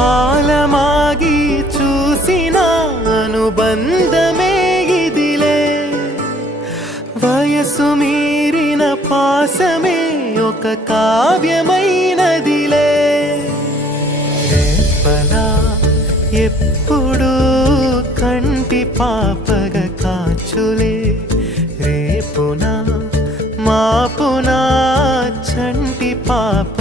కాలమాగి చూసిన అనుబంధమే ఇదిలే, వయసు మీరిన పాసమే ఒక కావ్యమైనదిలే. రేపలా ఎప్పుడు కంటి పాపగ కాచులే, రేపున మాపున చంటి పాప